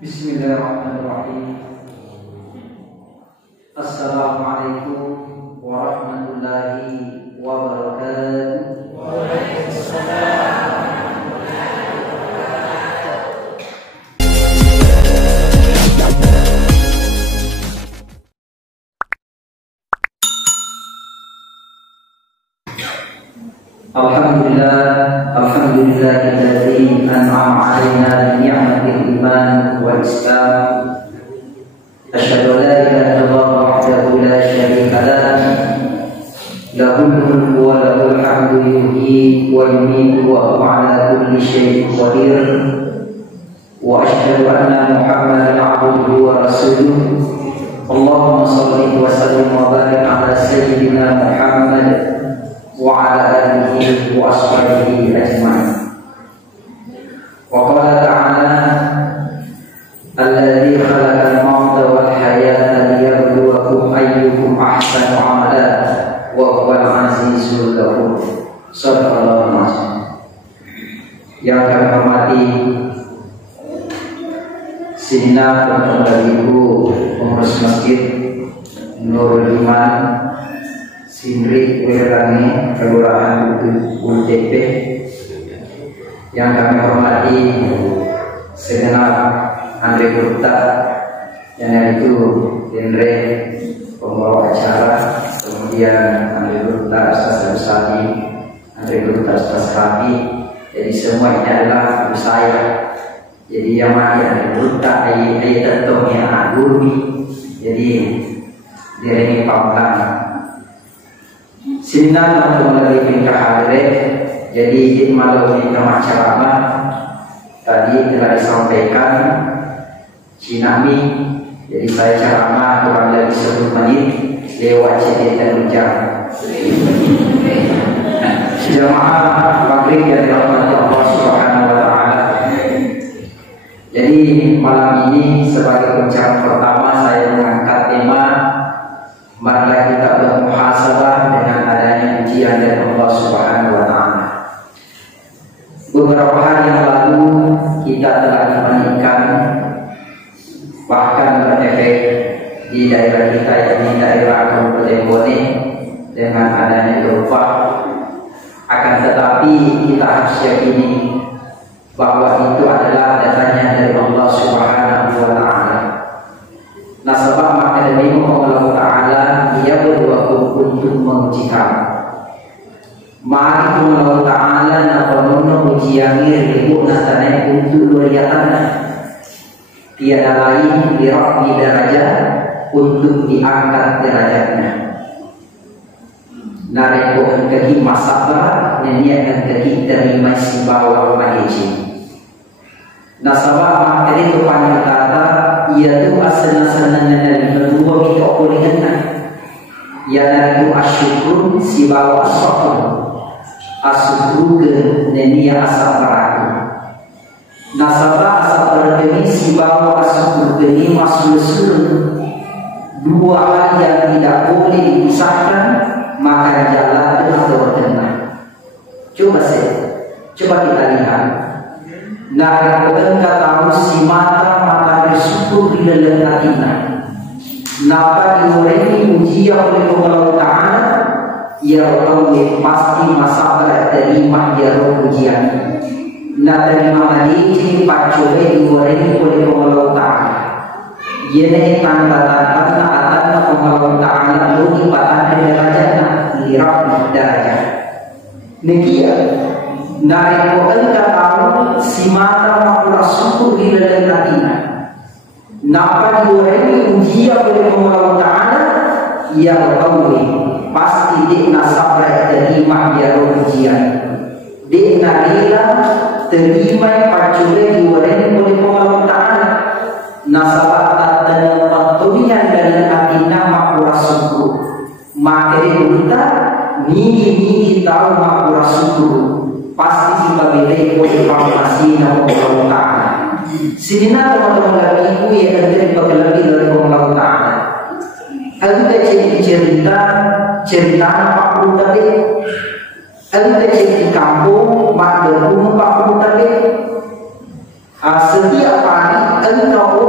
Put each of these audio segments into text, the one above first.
Bismillahirrahmanirrahim. Assalamualaikum warahmatullahi wabarakatuh. Waalaikumsalam. Alhamdulillahilladzi an'ama 'alaina bi ni'matil iman wal islam. Asyhadu an la ilaha illallah wahdahu la syarika lah. Lahul mulku wa lahul hamdu yuhyi wa yumiitu wa huwa 'ala kulli syai'in qadir. Wa asyhadu anna Muhammadan 'abduhu wa rasuluh. Allahumma shalli wa sallim wa barik 'ala sayyidina Muhammad wa ala alihi wa ashabihi ajma'in. Wa qala ta'ala alladzi khalaqal mauta wal hayata liyabluwakum ayyukum ahsanu amala wa huwal azizul ghafur. Shadaqallahu al-azim. Yang kami hormati Sina Bapak Ibu pengurus Masjid Nurul Iman Sindri Wirani Kelurahan UTP, yang kami hormati segenap Andre Gurta, yang itu Andre pembawa acara, kemudian Andre Gurta Ustaz Rusadi, Andre Gurta Ustaz Rabi. Jadi semua ini adalah ibu saya. Jadi yang mati Andre Gurta ayat tentu yang agumi. Jadi dia ini pamkan Sina teman-teman lagi minta hadir. Jadi malam ini nama ceramah tadi telah disampaikan Cinami. Jadi saya ceramah kurang lebih 10 menit lewat cerita hujan. Jamaah maghrib yang dirahmati Allah Subhanahu wa taala. Jadi malam ini sebagai pembicara pertama saya mengangkat tema marilah kita bermuhasabah dengan adanya ujian dari Allah Subhanahu wa taala. Beberapa hari yang lalu kita telah dimandikan, bahkan berefek di daerah kita, yakni daerah Kabupaten Bone, dengan adanya gempa. Akan tetapi kita harus yakini bahwa itu adalah datanya dari Allah Subhanahu wa taala. Nah, sebab maka demi Allah Ta'ala dia berdoa untuk menguji kamu. Mari Allah Ta'ala nakonono ujian ribu natane untuk luariatan. Tiada lain dirabbi derajat untuk diangkat derajatnya. Nareko kaki masabah nenia kaki terima si bawah mahici. Nah, sebab maka itu panjang kata ia tu asal-asalnya dari berdua kita olehnya. Ia dari itu asyukur si bawa asyukur asyukur ke nenia asal peraku. Nasabah asal peraku si bawa asyukur ke ini masuk dua hal yang tidak boleh dipisahkan, maka jalan atau tengah. Coba kita lihat. Nah, kita tahu si mata bersyukur di dalam hatinya. Napa dioreni ujian oleh Allah Ta'ala, ya Allah pasti masalah terima dia ujian. Nah, terima ini pacobe dioreni oleh Allah Ta'ala. Yene tanda-tanda akan Allah Ta'ala beri patah derajatnya, lirab derajat. Nekia. Dari Quran tahu si mata makhluk syukur di dalam hatinya. Napa dioreni ujian oleh Allah Ta'ala, yang tahu pasti dia nasabah terima dia ujian. Dia narila terima pacule dioreni oleh Allah Ta'ala. Nasabah tanda patulian dari hatinya makhluk syukur. Maka dia ni tahu makhluk syukur. Pasti sebagai rekod informasi nama Allah Ta'ala. Sini teman-teman lagi ibu yang ada lebih dari Allah Ta'ala. Ada cerita Pak Pun tadi. Ada cerita kampung mak rumah Pak Pun tadi. Setiap hari engkau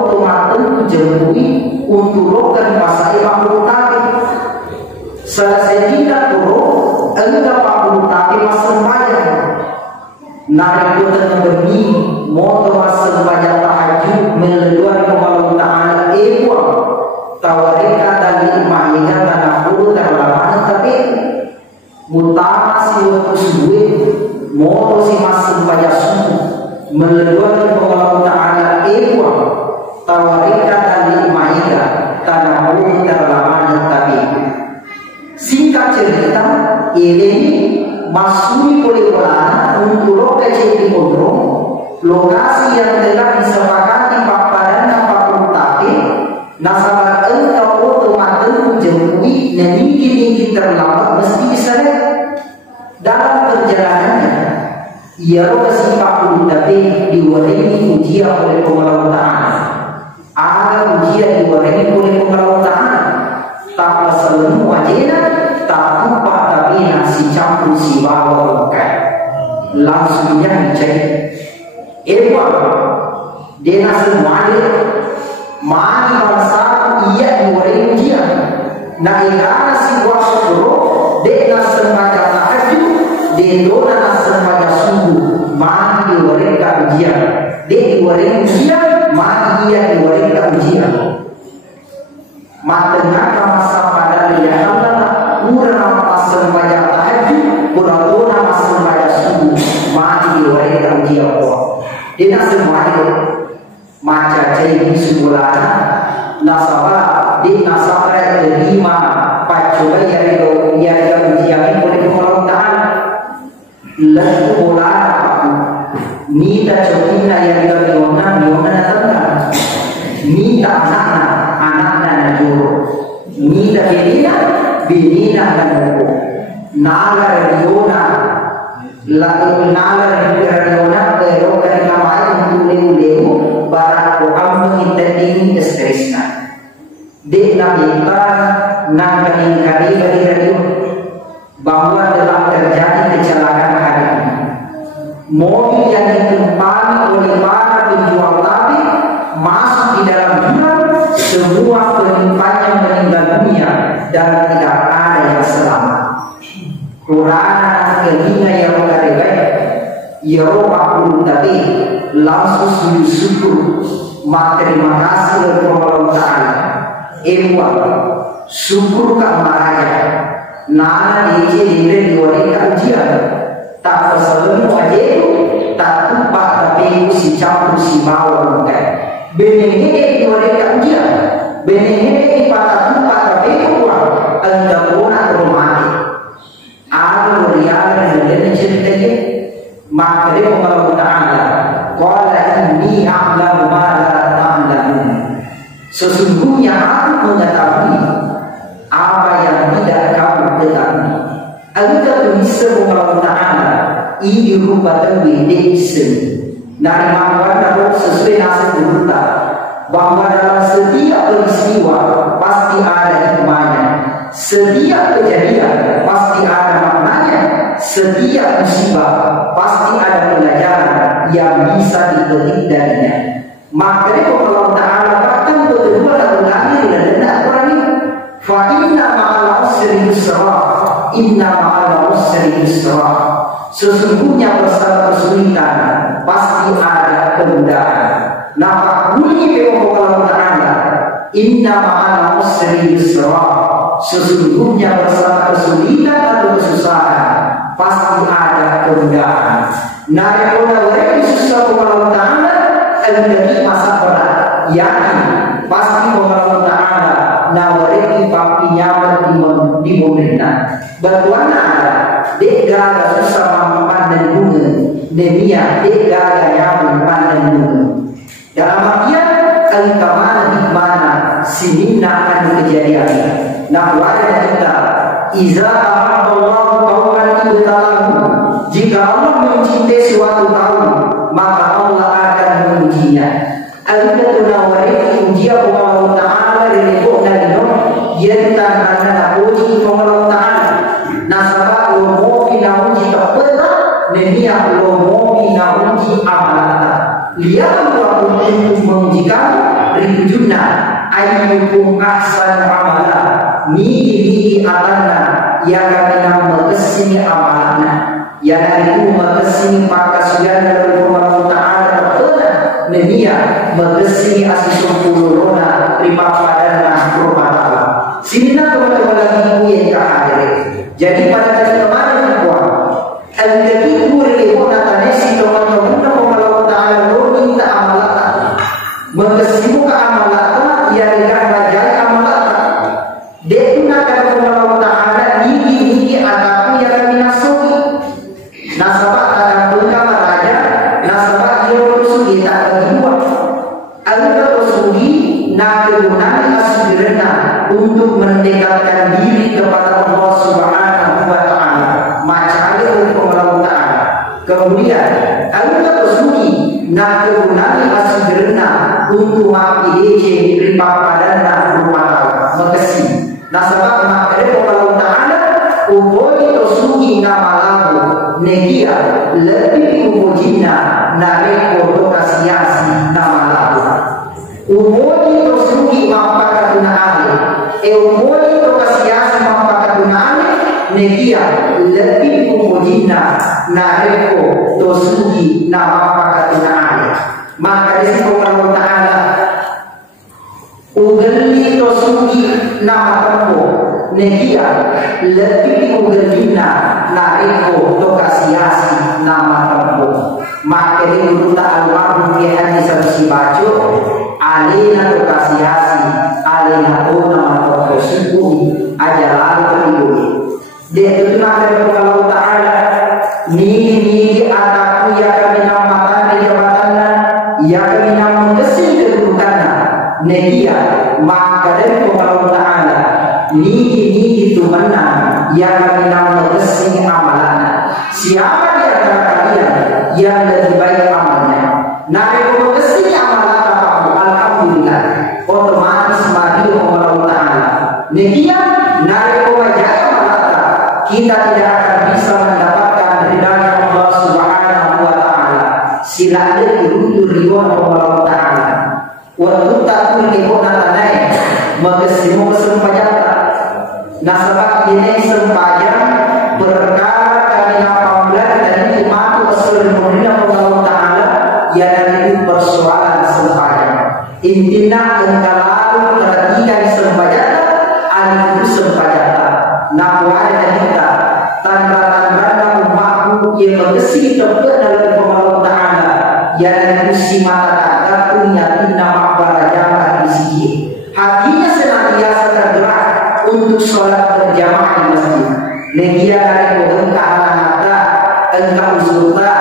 ini masuk oleh ulama untuk lokasi kodro, lokasi yang telah disepakati paparan fakultatif, nasabah engkau otomatis menjauhi dan mungkin terlambat mesti diseret dalam perjalanannya. Ia lokasi fakultatif diwarnai ujian oleh pemerintahan. Ada ujian diwarnai oleh pemerintahan. Tak selalu wajibnya tak lupa tapi nasi campur si bawa bukan langsungnya dicek dia nasi mani bangsa iya diwarnai ujian nah ikan nasi buat syukur dia nasi macam tahajud dia dona nasi macam subuh mani diwarnai ujian dia diwarnai ujian mani iya diwarnai ujian matanya masa pada lihat kurang pasal banyak tahajud, kurang pasal banyak subuh, mati diwarai ujian Allah. Dia semua itu macam jadi sebulan nasabah di nasabah terima pacoba yang ujian oleh pemerintahan lalu bola minta cokina yang diona datang minta anak juru minta binina dan nalar riona pero dari namanya untuk lemu barang orang mengintending stresna di nabita nang kali radio bahwa telah terjadi kecelakaan hari ini mobil yang ditumpangi oleh para penjual tabi masuk di dalam jurang semua penumpangnya meninggal dunia dan tidak ada yang selamat. Quran kelima yang mengatakan ya Rabbul tadi langsung sujud syukur terima kasih kepada Allah Taala. Syukur kemaraya nana DJ diwarnai ujian tak selalu wajib tak lupa tapi si campur si bawa bukan benengnya diwarnai ujian benengnya pada lupa tapi kurang endapuna rumah ada rial dan ceritanya maka dia Allah Taala qala inni a'lamu ma la ta'lamun sesungguhnya aku mengetahui apa yang tidak kamu ketahui. Agar bisa Allah Taala ini rupanya beda dari makna sesuai nasi berita bahwa dalam setiap peristiwa pasti ada hikmahnya, setiap kejadian pasti ada maknanya, setiap musibah pasti ada pelajaran yang bisa dipetik darinya. Maka Allah Taala bahkan berdua lagi dan Quran ini fa inna ma'al usri yusra inna ma'al usri yusra sesungguhnya bersama kesulitan pasti ada kemudahan. Nampak bunyi Allah Taala inna ma'al usri yusra sesungguhnya bersama kesulitan atau kesusahan pasti ada kemudahan. Nah orang susah Allah Taala menjadi masa berat yakin pasti Allah Taala nawari papinya di pemerintah batuan ada dega susah mampan dan bunga demia dega yang mampan dan bunga dalam artian kemana di mana sini akan kejadian nah wajah kita iza ahabballahu qauman ibtalahu jika Allah mencintai suatu kaum maka Allah akan mengujinya. Al-Qur'an nawari ujian Allah Taala rilebok dan no yentan ana uji Allah Taala nasaba lomo ina uji tapeta nenia lomo ina uji amalata lihat Allah untuk mengujikan rijuna ayyukum ahsan amala ni atana yang kami mengesini amalana yang itu mengesini pakasian dari Allah Taala nenia mengesini asisum pulurona lima padana berpatala sini teman-teman lagi yang hadir jadi pada kali kemarin kuat al-kaki kurelona tanesi teman-teman Allah Taala minta amalata mengesini ke amalata yang dikatakan amalata dekuna kata Allah Taala ini ataku yang nak kegunaan asbirna untuk mendekatkan diri kepada Allah Subhanahu wa taala. Macam hukum Allah taala. Kemudian Allah bersuci nak kegunaan asbirna untuk maki ripapadana rumah taala makasih. Nah sebab makanya Allah taala ubodi tosugi nama lagu negia lebih ubodina nareko dokasiasi nama lagu ubodi tosugi mampakatuna ale ubodi dokasiasi mampakatuna ale negia lebih ubodina nareko tosugi nama mampakatuna ale. Maka disini Allah taala ugali tosugi nama tempo negia lebih ugalina nareko dokasiasi nama tempo. Maka ini kita almarhum fi hadis baca alina dokasiasi alina nama tempo suku ajalan terhidup. Dia itu nak kalau taala ni ataku ya kami nama di jabatanna ya kami nama mesin kedudukanna negia maka dari Allah taala ni itu menang yang kami nama mesin amalan. Siapa di antara kalian yang lebih baik amalnya? Nabi mesin amalan apa? Alhamdulillah otomatis mari Allah taala negia nabi wajah malata kita tidak akan bisa mendapatkan ridha Allah Subhanahu wa taala. Sila itu ridha Allah taala. Waktu takut ikut natanai magasimu kesempajata. Nah sebab ini sempajang perkara kami apabila dari umat Rasulullah Allah taala yang itu persoalan sempajang. Intinya engkau perhatikan sempajata, itu sempajata. Nah wahai kita tanda-tanda umatku yang mengesi tempat dalam Allah taala yang itu si mata kata punya nama para di sini. Hatinya senantiasa tergerak untuk sholat berjamaah di masjid. Negia dari engkau anak engkau usulta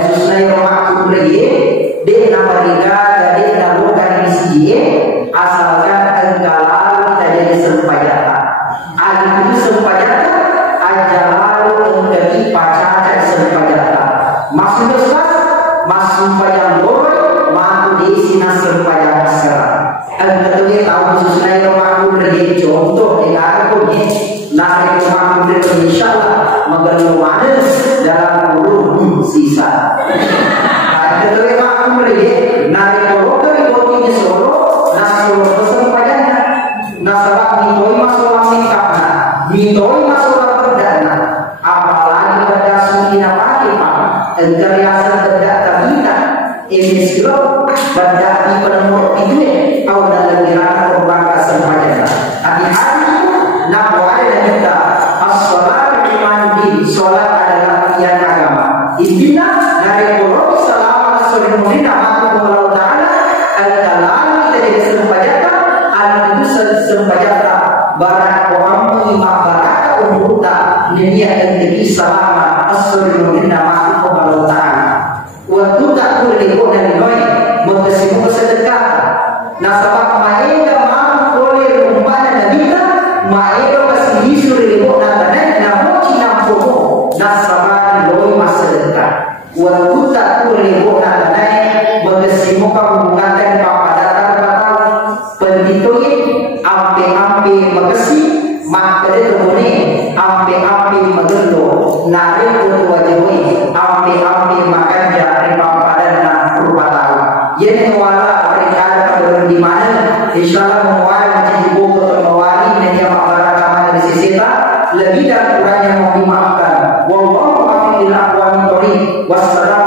khususnya rumah kuliah di nama mereka dari nama di sini asalkan engkau lalu tidak jadi sempajata. Itu sempajata aja lalu engkau pacaran sempajata. Maksudnya masuk pajang boy mampu diisi nasr pajang sekarang. Engkau tahu khususnya rumah kuliah contoh di aku ni nak rumah kuliah insyaallah mengeluarkan dalam kurun sisa. Engkau rumah kuliah nak kalau kami solo nasr sempajanya nasabak mitoi masuk sikapna mitoi masuk perdana apalagi pada sunina pakai pak engkau rasa tidak terhina ini silo pada di penemur itu atau dalam gerakan berbangga sempajana hati-hati nak wahai dan kita as-salat imandi sholat adalah tiang agama intinya dari kolom selama seluruh nama Allah taala al-kalam kita jadi sempajana al-itu sempajana barak orang mengimak barak umurta niat dan diri selama seluruh nama Allah taala waktu tak boleh dari noi berkesimu sedekah. Nah sebab mereka mampu boleh rumpanya kita mereka masih disuruh nanti namun cina pomo nah sebab noi masih sedekah. Waktu tak boleh nanti berkesimu kabupaten papadatan batal penditui ampe berkesi maka dia kemudian ampe mengeluh nari untuk wajibui ampe makan jari papadatan rumah tahu. Yang wala mereka berada di mana? Insyaallah mewali menjadi buku atau mewali dan yang masyarakat dari sisi lebih dan kurangnya mau dimaafkan. Wallahu a'lam bishawab. Wassalamu